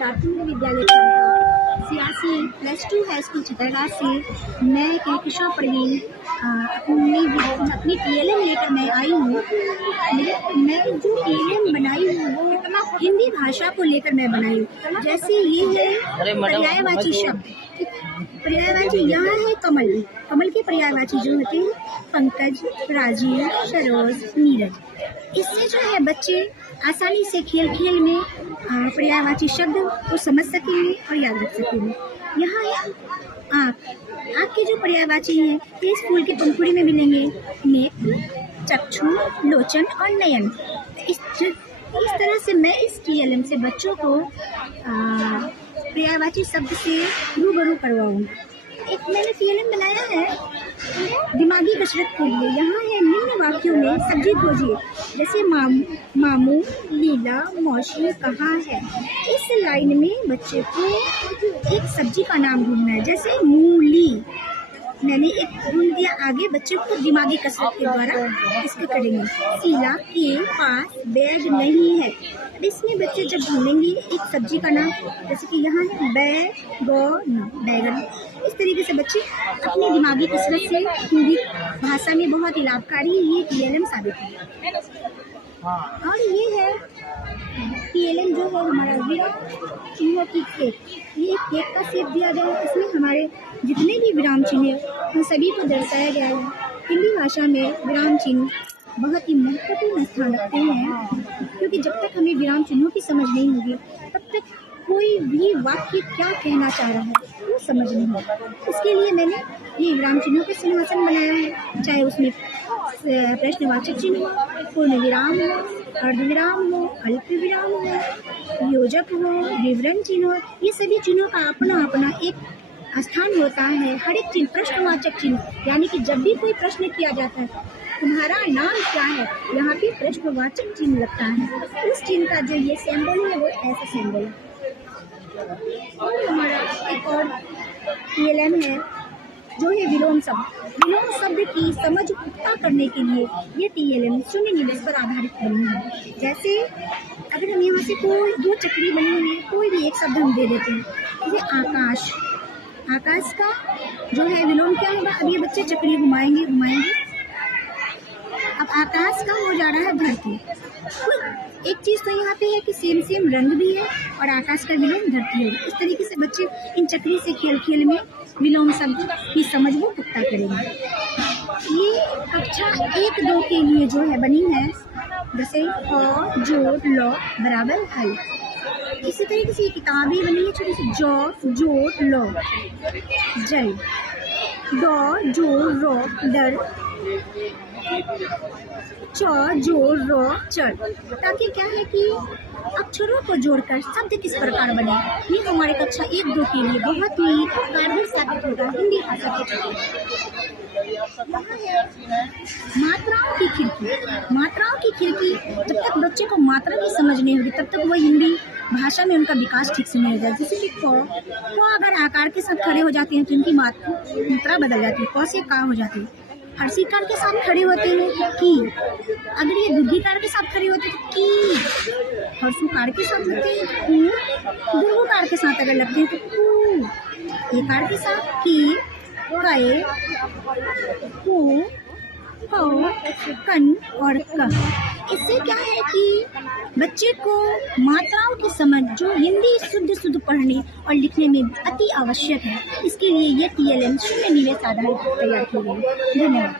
प्राथमिक विद्यालय का सियासी +2 हाई स्कूल चित्रगांव से मैं कहकशा परवीन अपनी TLM लेकर मैं आई हूँ। मैं जो TLM बनाई हूँ वो हिंदी भाषा को लेकर मैं बनाई हूँ। जैसे ये है पर्यायवाची शब्द, पर्यायवाची यहाँ है कमल, कमल के पर्यायवाची जो होते हैं पंकज, राजीव, सरोज, नीरज। इससे जो है बच्चे आसानी से खेल खेल में पर्यायवाची शब्द को समझ सकेंगे और याद रख सकेंगे। यहाँ है आँख, आँख के जो पर्यायवाची हैं ये इस फूल की पंखुड़ी में मिलेंगे, नेत्र, चक्षु, लोचन और नयन। इस तरह से मैं इस TLM से बच्चों को पर्यायवाची शब्द से रूबरू करवाऊँ। एक मैंने TLM बनाया है दिमागी कसरत के लिए। यहाँ है निम्न वाक्यों में सब्जी खोजिए, जैसे मामू, लीला, मौसी कहाँ है। इस लाइन में बच्चे को एक सब्जी का नाम ढूंढना है, जैसे मूली। मैंने एक ढूंढ दिया, आगे बच्चे को दिमागी कसरत के द्वारा इसको करेंगे। शीला के पास बैग नहीं है। इसमें बच्चे जब ढूंढेंगे एक सब्जी का नाम, जैसे कि यहाँ है बैगन। इस तरीके से बच्चे अपनी दिमागी कसरत से हिंदी भाषा में बहुत ही लाभकारी ये TLM साबित है। और ये है TLM जो है हमारा विराम चिन्हों की केक। ये केक का शेप दिया गया है, इसमें हमारे जितने भी विराम चिन्ह उन सभी को दर्शाया गया है। हिंदी भाषा में विराम चिन्ह बहुत ही महत्वपूर्ण स्थान रखते हैं, क्योंकि जब तक हमें विराम चिन्हों की समझ नहीं होगी तब तक कोई भी वाक्य क्या कहना चाह रहा है वो समझ नहीं होगा। इसके लिए मैंने ये विराम चिन्हों के सिंहासन बनाया है, चाहे उसमें प्रश्नवाचक चिन्ह हो, पूर्ण विराम हो, अर्धविराम हो, अल्प विराम हो, योजक हो, विवरण चिन्ह हो। ये सभी चिन्हों का अपना अपना एक स्थान होता है। हर एक चिन्ह प्रश्नवाचक चिन्ह, यानी कि जब भी कोई प्रश्न किया जाता है तुम्हारा नाम क्या है, यहाँ पे प्रश्नवाचक चिन्ह लगता है। उस चिन्ह का जो ये सिंबल है वो ऐसा सिंबल है। और हमारा एक और TLM है जो है विलोम शब्द। विलोम शब्द की समझ पुख्ता करने के लिए ये TLM शून्य निवेश पर आधारित बनी है। जैसे अगर हम यहाँ से कोई दो चक्री बनी हुई है, कोई भी एक शब्द हम दे देते हैं, जैसे आकाश। आकाश का जो है विलोम क्या होगा, अब ये बच्चे चक्री घुमाएंगे। अब आकाश का हो जा रहा है धरती। एक चीज़ तो यहाँ पे है कि सेम रंग भी है और आकाश का विलोम धरती है। इस तरीके से बच्चे इन चक्री से खेल खेल में विलोम शब्द की समझ वो पुख्ता करेंगे। ये कक्षा 1-2 के लिए जो है बनी है, जैसे अ, जोड़, ल बराबर हल। इसी तरीके से किताबें बनी है छोटी सी, ज, जोड़, ल, जल, ड, जोड़, र, डर, च, जोड़, र, चढ़। ताकि क्या है कि अक्षरों को जोड़कर शब्द किस प्रकार बने, ये हमारे कक्षा 1-2 के लिए बहुत ही कारगर साबित होगा हिंदी भाषा के क्षेत्र। मात्राओं की खिड़की। मात्राओं की खिड़की, जब तक बच्चे को मात्रा की समझ नहीं होगी तब तक वो हिंदी भाषा में उनका विकास ठीक से नहीं होगा। जैसे कि क अगर आकार के साथ खड़े हो जाते हैं तो उनकी मात्रा बदल जाती है, क से का हो जाती है। हर्षिकार के साथ खड़े होते हैं की, अगर ये दुर्घिकार के साथ खड़े होते हैं की, हर्षुकार के साथ लगते हैं कु, दुर्घकार के साथ अगर लगते हैं तो कु, एकार के साथ की, कए, कु, कन और क। इससे क्या है कि बच्चे को मात्राओं की समझ जो हिंदी शुद्ध पढ़ने और लिखने में अति आवश्यक है, इसके लिए ये TLM शून्य निवेश आधारित तैयार की गई है। धन्यवाद।